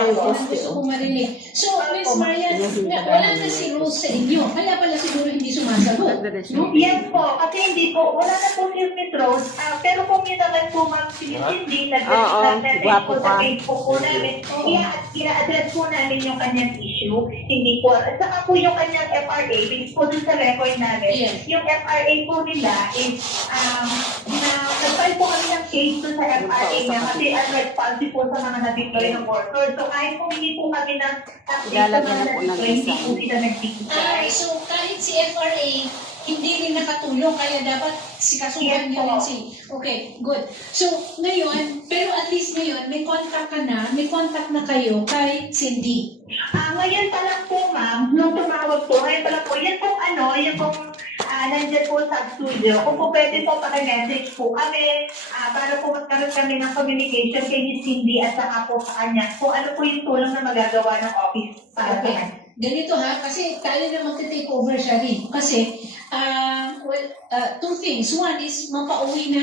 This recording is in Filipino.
Yan ang gusto ko marinig. So, Miss Marian, wala na si Rose sa inyo. Kaya pala siguro hindi sumasagot. No? Yes po, kasi hindi po, wala na po si Miss Rose. Pero kung yun naman po, ma'am, hindi, nag-message po sa Facebook po namin. I-address po namin yung kanyang issue. Hindi po, at saka po yung kanyang FRA, based po dun sa record namin. Yes. Yung FRA po nila is, nag-file po kami ng case dun sa FRA niya kasi unresponsive po sa mga na-deploy ng worker. So, kahit humingi po kami ng update sa mga na-deploy, hindi po sila nag-deploy. So, kahit si FRA, hindi rin nakatulong, kaya dapat sikasuhan niyo rin si... Okay, good. So, ngayon, pero at least ngayon, may contact na kayo kay Cindy. Ngayon pa lang po, ma'am, nung tumawag po, ngayon pa lang po, yan pong yan pong nandiyan po sa studio. Kung po pwede po paki-message po kami, para po magkaroon kami ng communication kay Miss Cindy at saka po sa kanya kung ano po yung tulong na magagawa ng office para sa kanya. Ganito ha, kasi tayo na magte-take over siya rin. Kasi, two things. One is, mapauwi na